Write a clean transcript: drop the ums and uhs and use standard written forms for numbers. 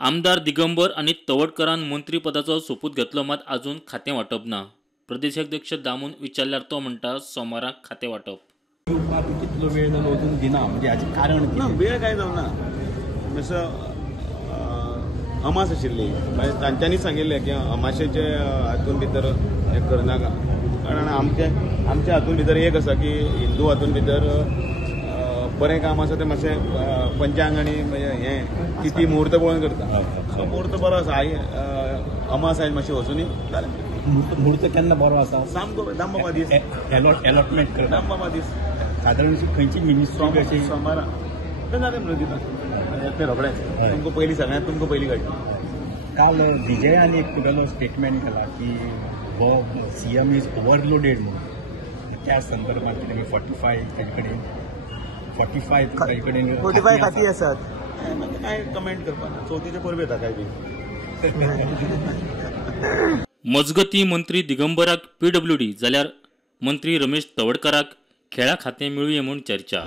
आमदार दिगंबर आणि तवडकरान मंत्रीपदाचो सोपूत घेतलो, मात अजून खातें वाटप ना। प्रदेशाध्यक्ष दामून विचारल्यार तो म्हणटा सोमाराक खातें वाटप। कितलो वेळ जालो अजून दिना, म्हणजे हाचें कारण ना वेळ काय जावना। जसं अमास आशिल्ली, तांच्यांनी सांगिल्लें की अमाशेचे हातून भितर हें करनाका, कारण आमच्या हातून भितर एक आसा की हिंदू हातून भितर बरें काम आसा तें मातशें पंचांग आनी हें तिथी मुहूर्त पळोवन करता। सो मुहूर्त बरो आसा, अमास आयज मातशी वचूनी जालें। मुहूर्त केन्ना बरो आसा? सामको दामबाबा दीस अलॉटमेंट करता, दामबाबा दीस सादारण खंयची मिनिस्ट्री कशी सोमारा तें जालें म्हणून दिता तें रोखडेंच। तुमकां पयलीं सगळ्यांत तुमकां पयलीं कळटा। काल विजयान एक तुगेलो स्टेटमेंट केला की हो सीएम इज ओवरलोडेड म्हणून, त्या संदर्भात कितें 45 खाती आसात, काय कमेंट करपाना, चवथीचे परबे येता काय बी। मजगती मंत्री दिगंबराक PWD जाल्यार मंत्री रमेश तवडकराक खेळा खातें मेळुये म्हूण चर्चा।